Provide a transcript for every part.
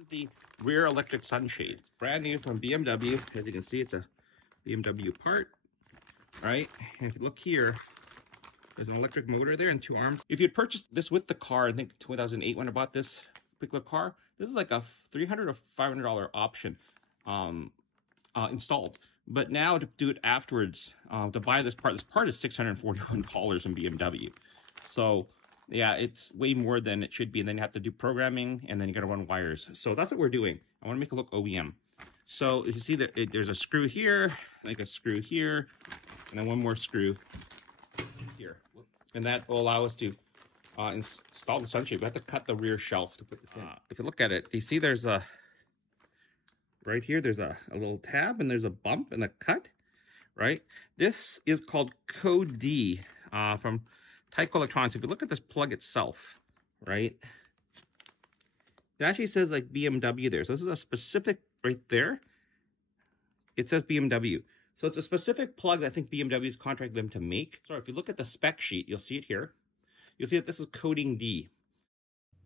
is the rear electric sunshade. It's brand new from BMW. As you can see, it's a BMW part, right? And if you look here, there's an electric motor there and two arms. If you had purchased this with the car, I think 2008 when I bought this particular car, this is like a $300 or $500 option installed. But now to do it afterwards, to buy this part is $641 from BMW. So yeah, it's way more than it should be. And then you have to do programming, and then you got to run wires. So that's what we're doing. I want to make it look OEM. So if you see that there's a screw here, like a screw here, and then one more screw here. And that will allow us to install the sunshade. We have to cut the rear shelf to put this in. If you look at it, you see there's a, right here, there's a little tab, and there's a bump and a cut, right? This is called Code D from Tyco Electronics. If you look at this plug itself, right, it actually says like BMW there. So this is a specific, right there, it says BMW. So it's a specific plug that I think BMW's contracted them to make. So if you look at the spec sheet, you'll see it here. You'll see that this is coding D.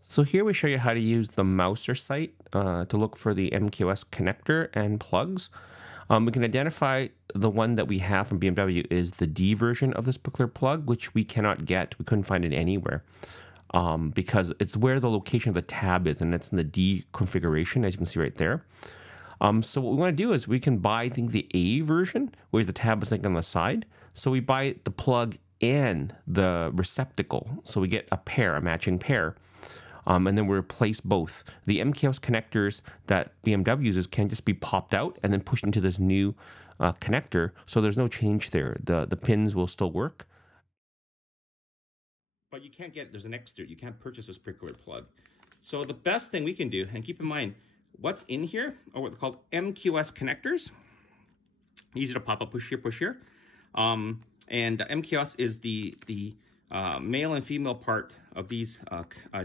So here we show you how to use the Mouser site to look for the MQS connector and plugs. We can identify the one that we have from BMW is the D version of this particular plug, which we cannot get. We couldn't find it anywhere because it's where the location of the tab is, and it's in the D configuration, as you can see right there. So what we want to do is we can buy, I think, the A version, where the tab is like on the side. So we buy the plug and the receptacle. So we get a pair, a matching pair. And then we replace both. The MQS connectors that BMW uses can just be popped out and then pushed into this new connector. So there's no change there. The pins will still work. But you can't get, there's an extra, you can't purchase this particular plug. So the best thing we can do, and keep in mind, what's in here are what they're called MQS connectors. Easy to pop up, push here. And MQS is the male and female part of these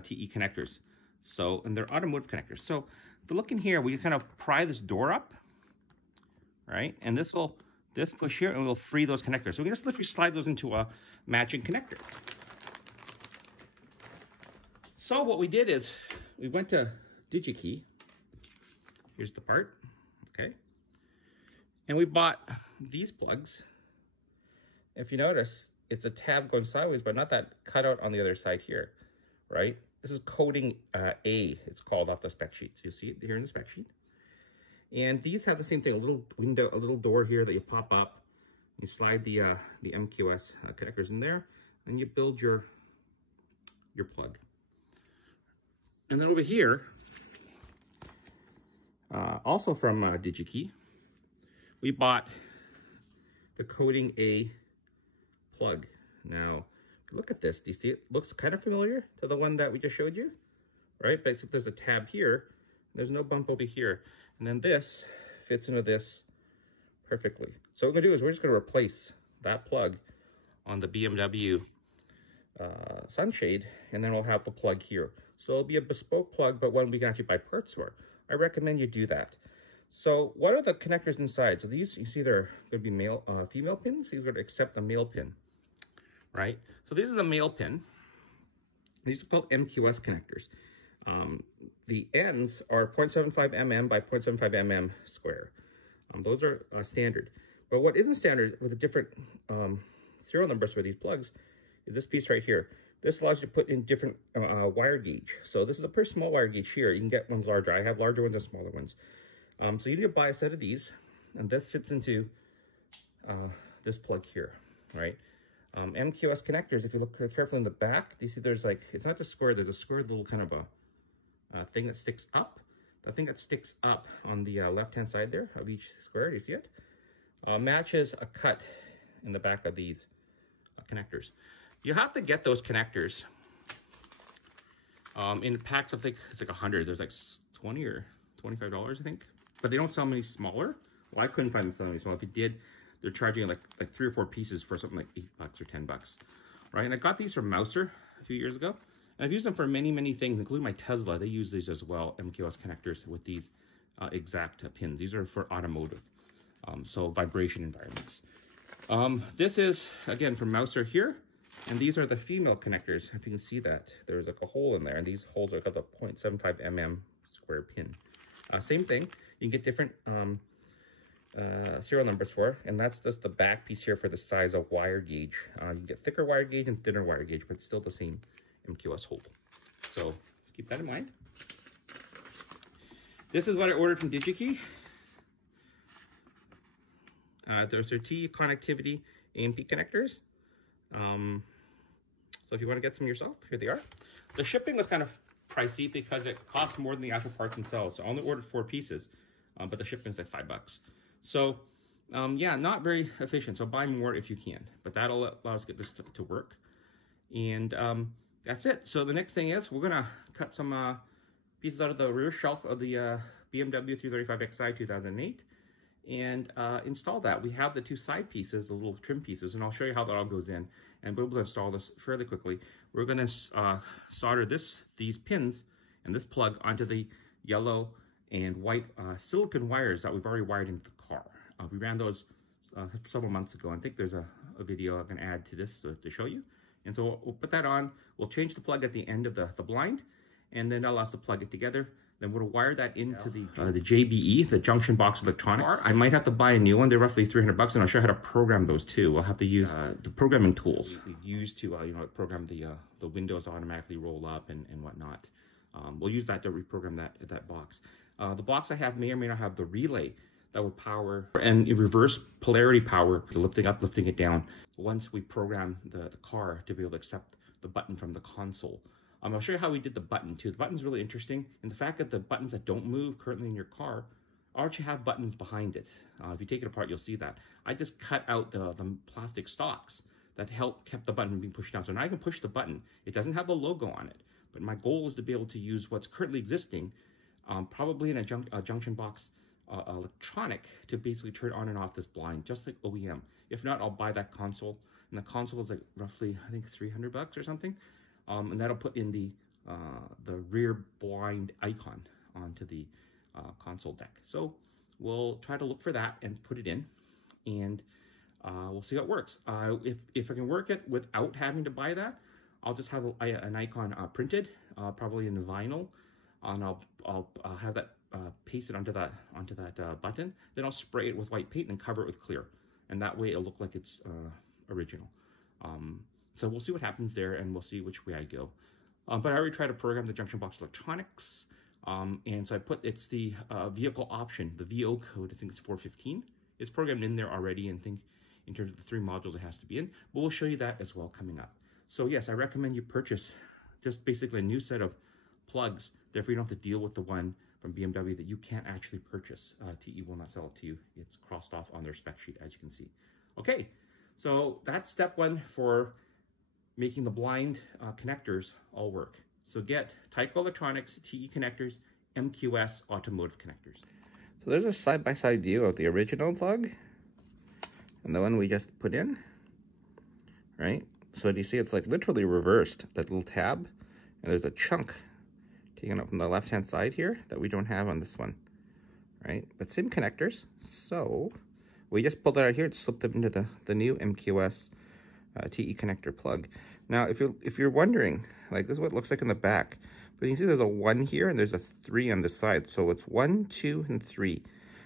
TE connectors. So, and they're automotive connectors. So if you look in here, we kind of pry this door up, right? And this push here, and we'll free those connectors. So we can just literally slide those into a matching connector. So what we did is we went to DigiKey. Here's the part, okay? And we bought these plugs. If you notice, it's a tab going sideways, but not that cutout on the other side here, right? This is coding A, it's called off the spec sheet. So you see it here in the spec sheet. And these have the same thing, a little window, a little door here that you pop up. You slide the MQS connectors in there, and you build your plug. And then over here, also from DigiKey, we bought the coding A plug. Now, look at this. Do you see it? Looks kind of familiar to the one that we just showed you, right? But except there's a tab here. There's no bump over here. And then this fits into this perfectly. So what we're going to do is we're just going to replace that plug on the BMW sunshade, and then we'll have the plug here. So it'll be a bespoke plug, but one we can actually buy parts for. I recommend you do that. So what are the connectors inside? So these, you see they're going to be female pins. These are going to accept a male pin, right? So this is a male pin. These are called MQS connectors. The ends are 0.75 mm by 0.75 mm square. Those are standard. But what isn't standard with the different serial numbers for these plugs is this piece right here. This allows you to put in different wire gauge. So this is a pretty small wire gauge here. You can get ones larger. I have larger ones and smaller ones. So you need to buy a set of these, and this fits into this plug here, right? MQS connectors, if you look carefully in the back, you see there's like, it's not just square, there's a square little kind of a thing that sticks up. The thing that sticks up on the left-hand side there of each square, do you see it? Matches a cut in the back of these connectors. You have to get those connectors in packs of, I think it's like 100. There's like 20 or $25, I think. But they don't sell many smaller. Well, I couldn't find them selling any smaller. If you did, they're charging like 3 or 4 pieces for something like $8 or $10, right? And I got these from Mouser a few years ago. And I've used them for many, many things, including my Tesla. They use these as well, MQS connectors with these exact pins. These are for automotive, so vibration environments. This is, again, from Mouser here. And these are the female connectors. If you can see that, there's like a hole in there. And these holes are got the 0.75 mm square pin. Same thing, you can get different serial numbers for, and that's just the back piece here for the size of wire gauge. You can get thicker wire gauge and thinner wire gauge, but it's still the same MQS hole. So keep that in mind. This is what I ordered from DigiKey. There's their T connectivity AMP connectors. So if you want to get some yourself, here they are. The shipping was kind of pricey because it costs more than the actual parts themselves. So I only ordered 4 pieces, but the shipping is like $5. So yeah, not very efficient. So buy more if you can, but that'll allow us to get this to work. And that's it. So the next thing is we're gonna cut some pieces out of the rear shelf of the BMW 335xi 2008 and install that. We have the 2 side pieces, the little trim pieces, and I'll show you how that all goes in, and we'll be able to install this fairly quickly. We're going to solder these pins and this plug onto the yellow and white silicone wires that we've already wired into the car. We ran those several months ago. I think there's a video I'm going to add to this to show you. And so we'll put that on. We'll change the plug at the end of the blind, and then that'll allow us to plug it together. Then we'll wire that into the JBE, the junction box electronics. I might have to buy a new one. They're roughly $300, and I'll show you how to program those too. We'll have to use the programming tools we use to program the windows to automatically roll up and whatnot. We'll use that to reprogram that box. The box I have may or may not have the relay that would power and reverse polarity power, the lifting up, lifting it down. Once we program the car to be able to accept the button from the console. I'll show you how we did the button too. The button's really interesting, and the fact that the buttons that don't move currently in your car actually have buttons behind it. If you take it apart, you'll see that. I just cut out the plastic stalks that kept the button from being pushed down. So now I can push the button. It doesn't have the logo on it, but my goal is to be able to use what's currently existing, probably in a junction box electronic, to basically turn on and off this blind, just like OEM. If not, I'll buy that console, and the console is like roughly, I think, $300 or something. And that'll put in the rear blind icon onto the console deck. So we'll try to look for that and put it in, and we'll see how it works. If I can work it without having to buy that, I'll just have an icon printed, probably in vinyl, and I'll have that pasted onto that button. Then I'll spray it with white paint and cover it with clear, and that way it'll look like it's original. So we'll see what happens there, and we'll see which way I go. But I already tried to program the junction box electronics, and so it's the vehicle option, the VO code. I think it's 415. It's programmed in there already, and think in terms of the 3 modules it has to be in. But we'll show you that as well coming up. So yes, I recommend you purchase just basically a new set of plugs. Therefore, you don't have to deal with the one from BMW that you can't actually purchase. TE will not sell it to you. It's crossed off on their spec sheet, as you can see. Okay, so that's step 1 for making the blind connectors all work. So get Tyco Electronics TE connectors, MQS automotive connectors. So there's a side-by-side view of the original plug and the one we just put in, right? So do you see it's like literally reversed, that little tab, and there's a chunk taken up from the left-hand side here that we don't have on this one, right? But same connectors. So we just pulled it out here and slipped them into the new MQS TE connector plug. Now, if you're wondering, like, this is what it looks like in the back, but you can see there's a 1 here and there's a 3 on this side. So it's 1, 2, and 3.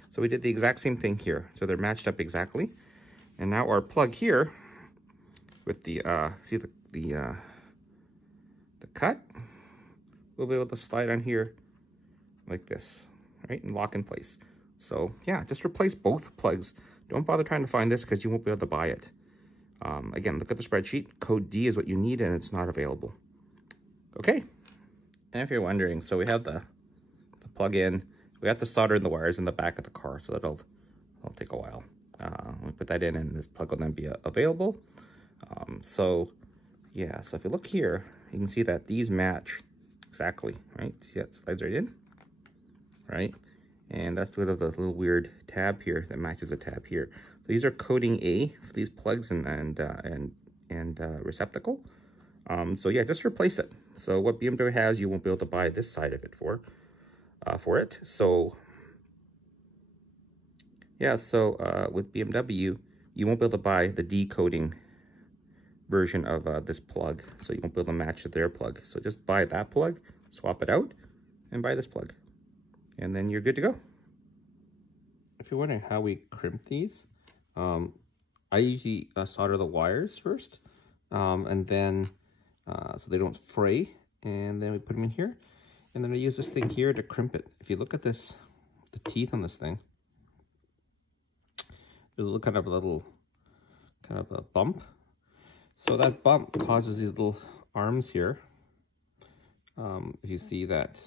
So we did the exact same thing here. So they're matched up exactly. And now our plug here with the see the cut, we'll be able to slide on here like this, right, and lock in place. So yeah, just replace both plugs. Don't bother trying to find this because you won't be able to buy it. Again, look at the spreadsheet. Code D is what you need, and it's not available. Okay. And if you're wondering, so we have the plug in. We have to solder in the wires in the back of the car, so that'll take a while. We put that in, and this plug will then be available. So yeah, so if you look here, you can see that these match exactly, right? See that slides right in, right? And that's because of the little weird tab here that matches the tab here. So these are coding A for these plugs and receptacle. So yeah, just replace it. So what BMW has, you won't be able to buy this side of it for it. So yeah, so with BMW, you won't be able to buy the decoding version of this plug. So you won't be able to match their plug. So just buy that plug, swap it out, and buy this plug. and then you're good to go. If you're wondering how we crimp these, I usually solder the wires first, and then so they don't fray, and then we put them in here, and then I use this thing here to crimp it. If you look at this, the teeth on this thing, there's a kind of a bump. So that bump causes these little arms here. If you see that,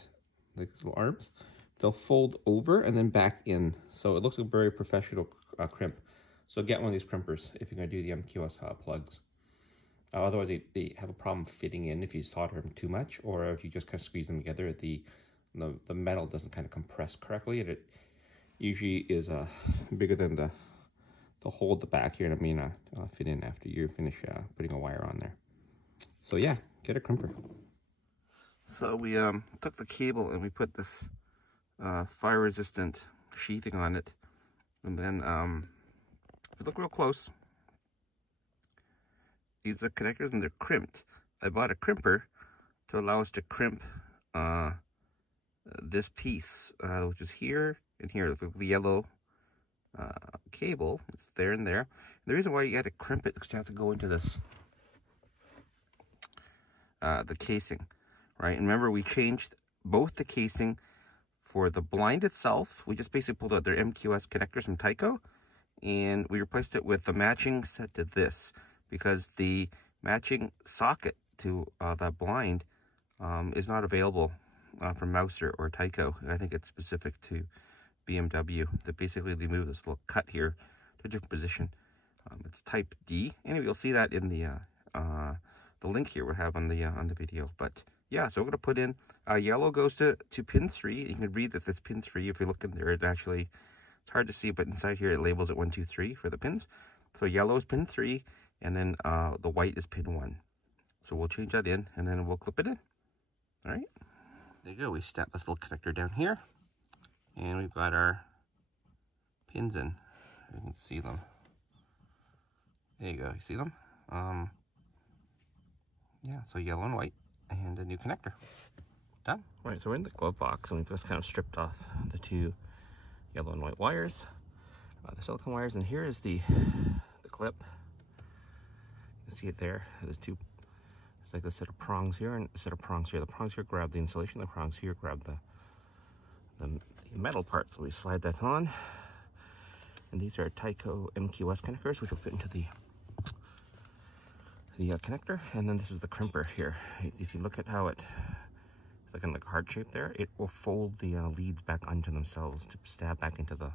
like these little arms, they'll fold over and then back in. So it looks like a very professional crimp. So get one of these crimpers if you're going to do the MQS plugs. Otherwise, they have a problem fitting in if you solder them too much, or if you just kind of squeeze them together, the metal doesn't kind of compress correctly, and it usually is bigger than the hole at the back here, and it may not fit in after you finish putting a wire on there. So yeah, get a crimper. So we took the cable and we put this fire-resistant sheathing on it, and then if you look real close, these are connectors and they're crimped. I bought a crimper to allow us to crimp this piece, which is here and here. The yellow cable, it's there and there. And the reason why you got to crimp it is because you have to go into this, the casing, right? And remember, we changed both the casing for the blind itself. We just basically pulled out their MQS connectors from Tyco, and we replaced it with the matching set to this, because the matching socket to that blind is not available from Mouser or Tyco. I think it's specific to BMW. That basically they move this little cut here to a different position. It's type D. Anyway, you'll see that in the link here we'll have on the video. But yeah, so we're gonna put in yellow goes to pin 3. You can read that it's pin 3. If you look in there, it's hard to see, but inside here it labels it 1, 2, 3 for the pins. So yellow is pin 3, and then the white is pin 1. So we'll change that in, and then we'll clip it in. All right, there you go. We snap this little connector down here, and we've got our pins in. You can see them. There you go. You see them? Yeah, so yellow and white, and a new connector. Done. All right, so we're in the glove box, and we've just kind of stripped off the 2 yellow and white wires, the silicone wires, and here is the clip. You can see it there. There's like a set of prongs here and a set of prongs here. The prongs here grab the insulation, the prongs here grab the metal part. So we slide that on, and these are Tyco MQS connectors, which will fit into the connector. And then this is the crimper here. If you look at how it's like in the heart shape there, it will fold the leads back onto themselves to stab back into the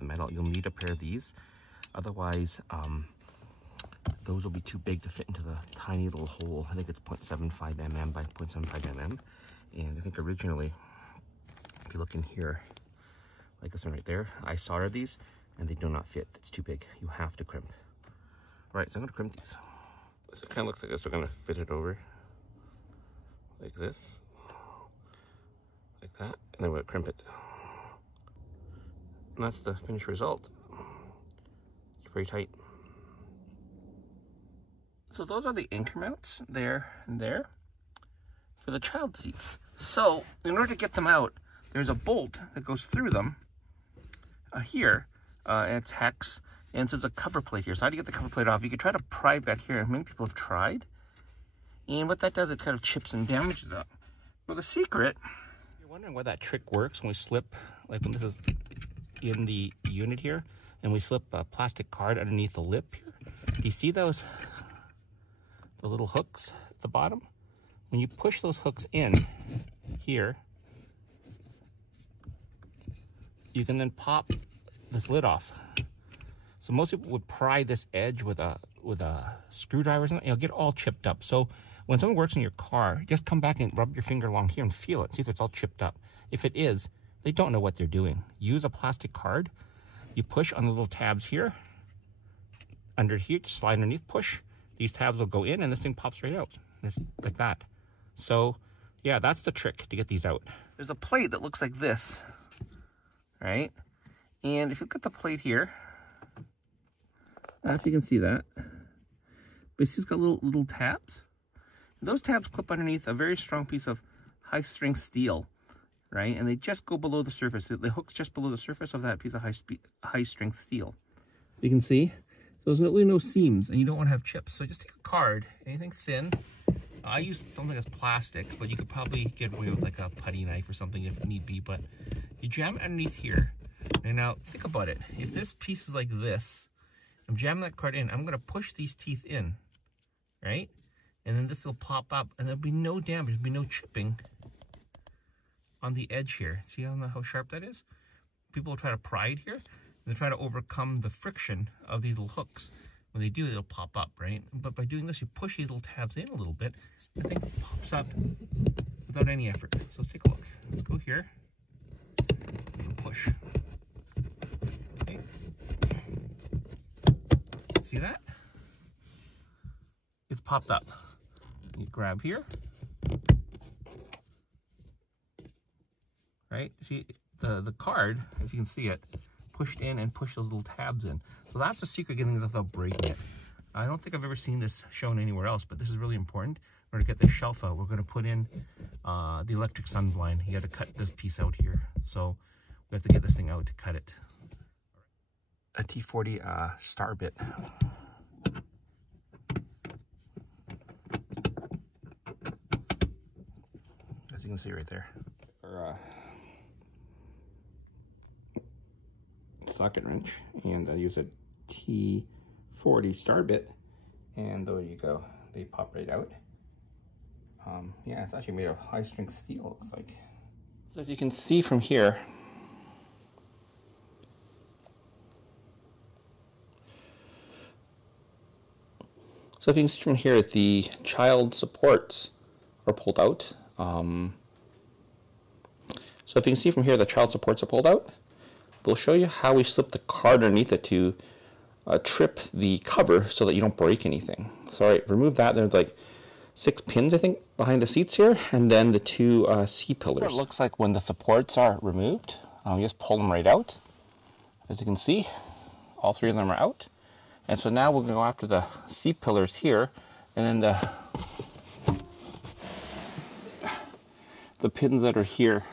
metal. You'll need a pair of these, otherwise those will be too big to fit into the tiny little hole. I think it's 0.75 mm by 0.75 mm, and I think originally, if you look in here, like this one right there, I soldered these and they do not fit. It's too big. You have to crimp. All right, so I'm gonna crimp these. So it kind of looks like this. We're gonna fit it over like this, like that, and then we'll crimp it. And that's the finished result. It's pretty tight. So those are the anchor mounts there and there for the child seats. So in order to get them out, there's a bolt that goes through them here, and it's hex, and so there's a cover plate here. So how do you get the cover plate off? You could try to pry back here. Many people have tried, and what that does, it kind of chips and damages up. Well, the secret, you're wondering why that trick works when we slip, like when this is in the unit here, and we slip a plastic card underneath the lip here. Do you see those? The little hooks at the bottom? When you push those hooks in here, you can then pop this lid off. So most people would pry this edge with a screwdriver or something. It'll get all chipped up. So when someone works in your car, just come back and rub your finger along here and feel it. See if it's all chipped up. If it is, they don't know what they're doing. Use a plastic card. You push on the little tabs here. Under here, just slide underneath, push. These tabs will go in and this thing pops right out. It's like that. So yeah, that's the trick to get these out. There's a plate that looks like this, right? And if you look at the plate here, I don't know if you can see that, but it's got little tabs. Those tabs clip underneath a very strong piece of high-strength steel. right? And they just go below the surface. The hook's just below the surface of that piece of high strength steel. You can see, so there's really no seams, and you don't want to have chips. So just take a card, anything thin. I use something that's plastic, but you could probably get away with like a putty knife or something if need be. But you jam it underneath here. And now think about it. If this piece is like this, I'm jamming that card in. I'm going to push these teeth in, right? And then this will pop up, and there'll be no damage. There'll be no chipping on the edge here. See how sharp that is? People will try to pry it here, and they try to overcome the friction of these little hooks. When they do, it'll pop up, right? But by doing this, you push these little tabs in a little bit, the thing pops up without any effort. So let's take a look. Let's go here and push. Okay. See that? It's popped up. You grab here, right? See the card, if you can see it, pushed in and pushed those little tabs in. So that's the secret, getting this without breaking it. I don't think I've ever seen this shown anywhere else, but this is really important. In order to get this shelf out, we're going to put in the electric Sunblind. You got to cut this piece out here. So we have to get this thing out to cut it. A T40 star bit. As you can see right there. Or, socket wrench, and I use a T40 star bit, and there you go. They pop right out. Yeah, it's actually made of high strength steel, looks like. So if you can see from here, the child supports are pulled out. So if you can see from here, the child supports are pulled out. We'll show you how we slip the card underneath it to trip the cover so that you don't break anything. So all right, remove that. There's like 6 pins, I think, behind the seats here, and then the 2 C-pillars. What it looks like when the supports are removed. You just pull them right out. As you can see, all 3 of them are out. And so now we're going to go after the C-pillars here, and then the pins that are here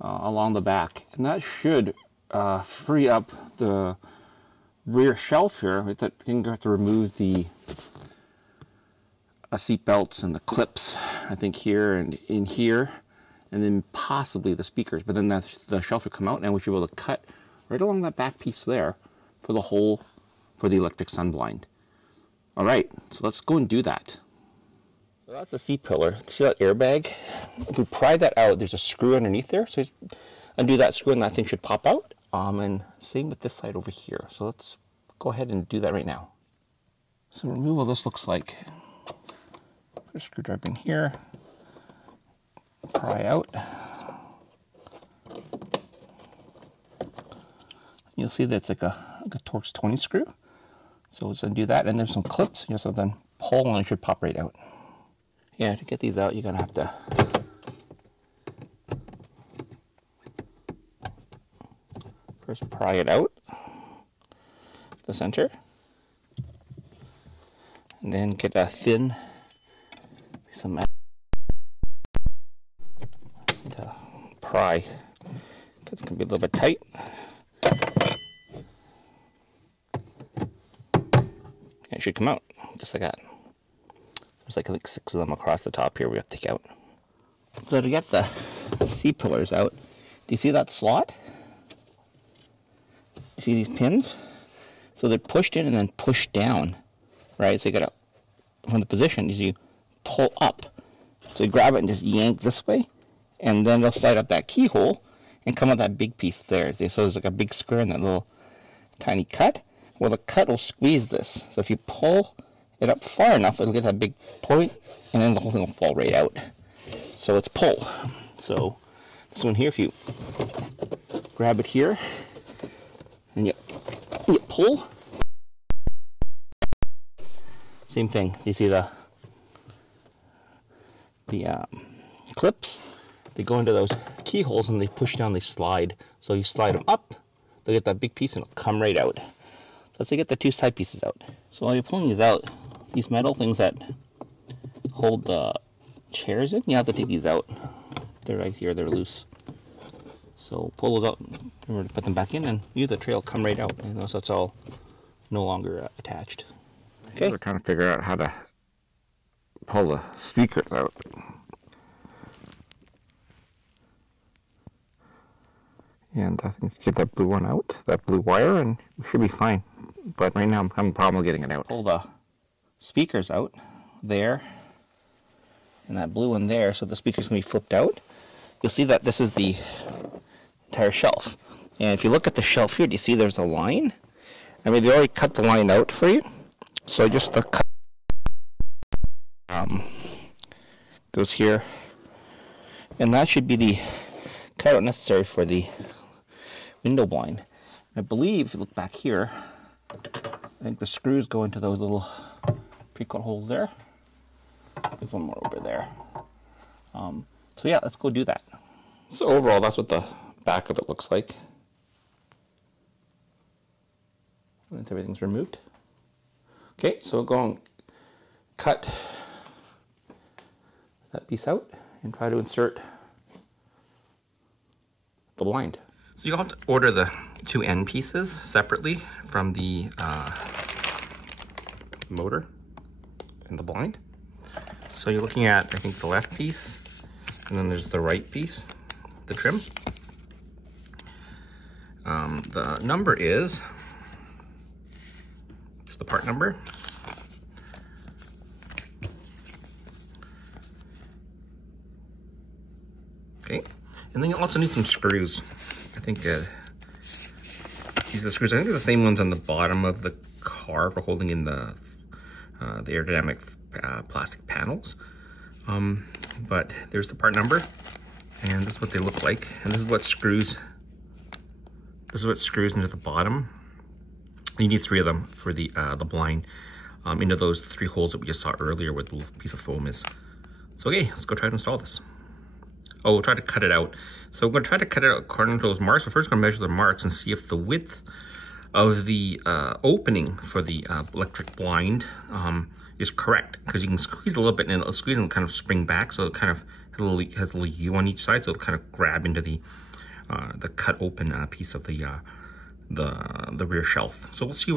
along the back. And that should free up the rear shelf here. We're going to have to remove the seat belts and the clips, I think here and in here, and then possibly the speakers. But then the shelf will come out, and we should be able to cut right along that back piece there for the hole for the electric Sunblind. All right, so let's go and do that. So that's the seat pillar. See that airbag? If we pry that out, there's a screw underneath there. So undo that screw, and that thing should pop out. And same with this side over here. So let's go ahead and do that right now. So remove what this looks like. Put a screwdriver in here. Pry out. You'll see that's like a Torx 20 screw. So let's undo that, and there's some clips. You just then pull, and it should pop right out. Yeah, to get these out, you're gonna have to first pry it out, the center, and then get a thin piece of metal to pry. It's gonna be a little bit tight. It should come out just like that. There's like I think 6 of them across the top here we have to take out. So to get the C-pillars out, do you see that slot? You see these pins? So they're pushed in and then pushed down, right? So you gotta, from the position, is you pull up. So you grab it and just yank this way, and then they'll slide up that keyhole and come out that big piece there. So there's like a big square in that little tiny cut. Well, the cut will squeeze this. So if you pull it up far enough, it'll get that big point, and then the whole thing will fall right out. So it's pull. So this one here, if you grab it here, and you pull, same thing. You see the clips? They go into those keyholes and they push down, they slide. So you slide them up, they'll get that big piece and it'll come right out. So let's get the 2 side pieces out. So while you're pulling these out, these metal things that hold the chairs in, you have to take these out. They're right here, they're loose. So pull those out, remember to put them back in, and use the tray will come right out. And so it's all no longer attached. Okay. We're trying to figure out how to pull the speakers out. And I think get that blue one out, that blue wire, and we should be fine. But right now I'm having a problem getting it out. Pull the speakers out there, and that blue one there, so the speaker's going to be flipped out. You'll see that this is the entire shelf. And if you look at the shelf here, do you see there's a line? I mean, they already cut the line out for you. So just the cut goes here. And that should be the cutout necessary for the window blind. I believe, if you look back here, I think the screws go into those little pre-cut holes there. There's one more over there. So yeah, let's go do that. So overall, that's what the back of it looks like. Once everything's removed. Okay, so we'll go and cut that piece out and try to insert the blind. So you'll have to order the two end pieces separately from the motor and the blind. So you're looking at, I think, the left piece, and then there's the right piece, the trim. The number is, it's the part number. Okay, and then you'll also need some screws. I think these are the screws. I think they're the same ones on the bottom of the car for holding in the aerodynamic plastic panels. But there's the part number, and this is what they look like. And this is what screws. This is what screws into the bottom. You need 3 of them for the blind into those 3 holes that we just saw earlier where the little piece of foam is. So okay, let's go try to install this. Oh, we'll try to cut it out. So we're going to try to cut it out according to those marks. But first, we're going to measure the marks and see if the width of the opening for the electric blind is correct. Because you can squeeze a little bit, and it'll squeeze and kind of spring back. So it kind of has a little U on each side, so it'll kind of grab into the cut open piece of the rear shelf. So we'll see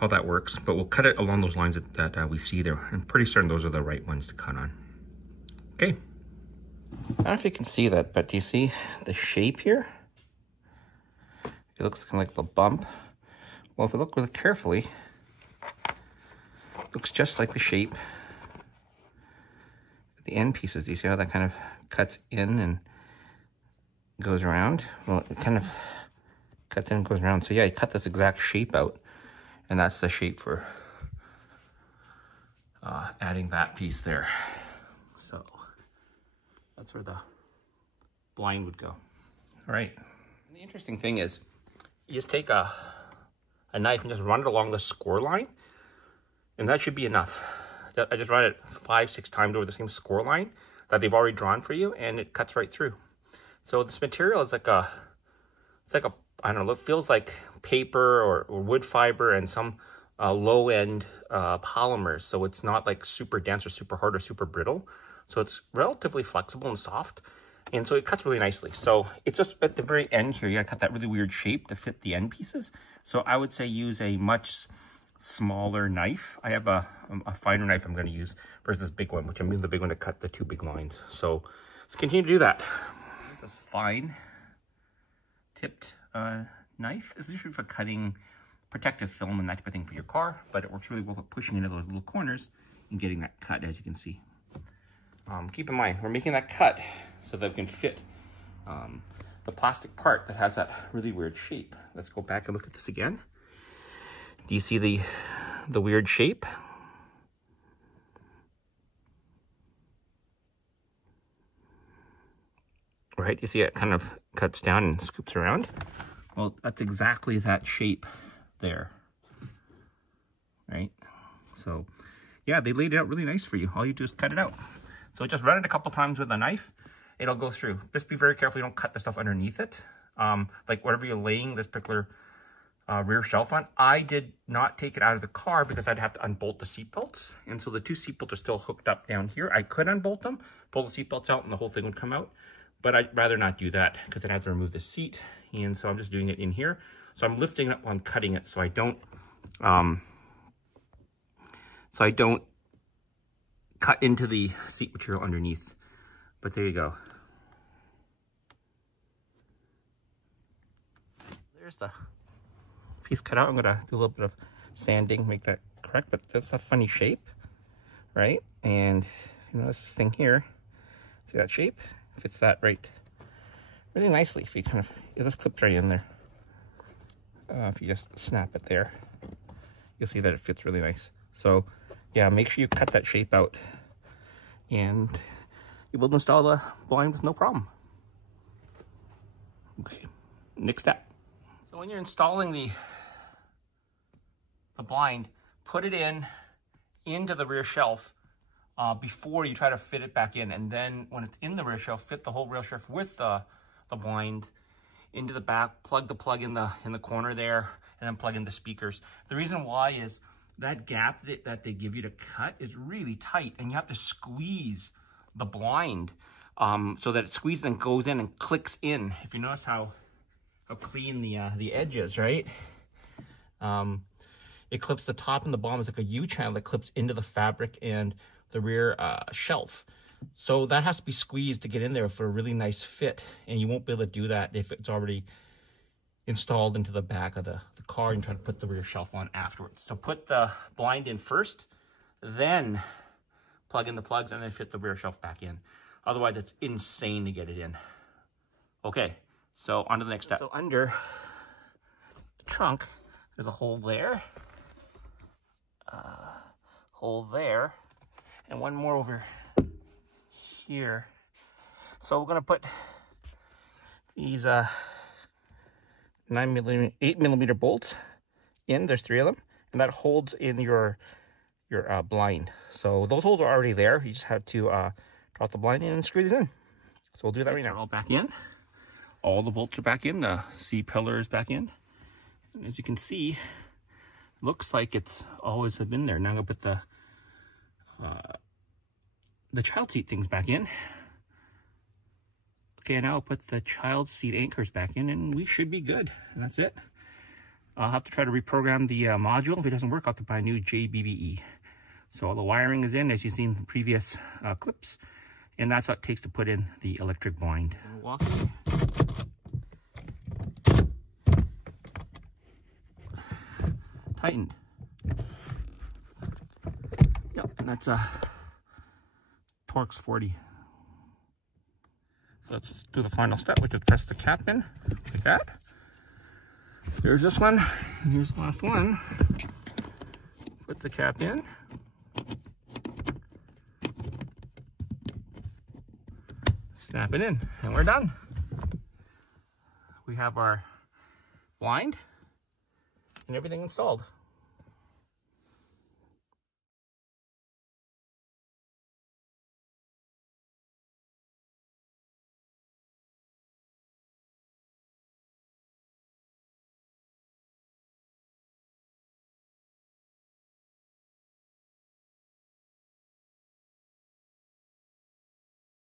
how that works. But we'll cut it along those lines that we see there. I'm pretty certain those are the right ones to cut on. Okay. I don't know if you can see that, but do you see the shape here? It looks kind of like the bump. Well, if you look really carefully, it looks just like the shape at the end pieces. Do you see how that kind of cuts in and goes around? Well, it kind of cuts in and goes around. So yeah, you cut this exact shape out, and that's the shape for adding that piece there. So that's where the blind would go. All right. And the interesting thing is, you just take a knife and just run it along the score line, and that should be enough. I just run it 5-6 times over the same score line that they've already drawn for you, and it cuts right through. So this material is like I don't know, it feels like paper or wood fiber and some low-end polymers. So it's not like super dense or super hard or super brittle. So it's relatively flexible and soft. And so it cuts really nicely. So it's just at the very end here, you gotta cut that really weird shape to fit the end pieces. So I would say use a much smaller knife. I have a finer knife I'm gonna use versus this big one, which I'm using the big one to cut the 2 big lines. So let's continue to do that. Use this fine tipped knife. This is usually for cutting protective film and that type of thing for your car, but it works really well for pushing into those little corners and getting that cut, as you can see. Keep in mind, we're making that cut so that we can fit the plastic part that has that really weird shape. Let's go back and look at this again. Do you see the weird shape? Right, you see it kind of cuts down and scoops around? Well, that's exactly that shape there, right? So, yeah, they laid it out really nice for you. All you do is cut it out. So just run it a couple times with a knife. It'll go through. Just be very careful you don't cut the stuff underneath it. Like whatever you're laying this particular rear shelf on. I did not take it out of the car because I'd have to unbolt the seat belts. And so the 2 seat belts are still hooked up down here. I could unbolt them, pull the seat belts out, and the whole thing would come out. but I'd rather not do that because I'd have to remove the seat. And so I'm just doing it in here. So I'm lifting it up while I'm cutting it so I don't cut into the seat material underneath. But there you go. There's the piece cut out. I'm gonna do a little bit of sanding, make that correct, but that's a funny shape, right? And if you notice this thing here, see that shape? Fits that right really nicely if you kind of, this clipped right in there. If you just snap it there, you'll see that it fits really nice. So yeah, make sure you cut that shape out and you will install the blind with no problem. Okay, next step. So when you're installing the blind, put it into the rear shelf before you try to fit it back in. And then when it's in the rear shelf, fit the whole rear shelf with the blind into the back, plug the plug in the corner there, and then plug in the speakers. The reason why is that gap that they give you to cut is really tight, and you have to squeeze the blind so that it squeezes and goes in and clicks in. If you notice how clean the edge is, right? It clips the top and the bottom. It's like a U-channel that clips into the fabric and the rear shelf. So that has to be squeezed to get in there for a really nice fit, and you won't be able to do that if it's already installed into the back of the car and try to put the rear shelf on afterwards. So put the blind in first, then plug in the plugs, and then fit the rear shelf back in. Otherwise, it's insane to get it in. Okay, so on to the next step. So under the trunk, there's a hole there, and one more over here. So we're gonna put these 8mm bolts in. There's 3 of them, and that holds in your blind. So those holes are already there. You just have to drop the blind in and screw these in. So we'll do that right now. All back in. All the bolts are back in. The C-pillar is back in. And as you can see, looks like it's always been there. Now I'm gonna put the child seat things back in. Okay, now I'll put the child seat anchors back in, and we should be good. And that's it. I'll have to try to reprogram the module. If it doesn't work, I'll have to buy a new JBBE. So all the wiring is in, as you've seen in previous clips, and that's what it takes to put in the electric blind. Walking. Tightened. Yep, and that's Torx 40. So let's just do the final step, which is press the cap in like that. Here's this one. Here's the last one. Put the cap in. Snap it in, and we're done. We have our blind and everything installed.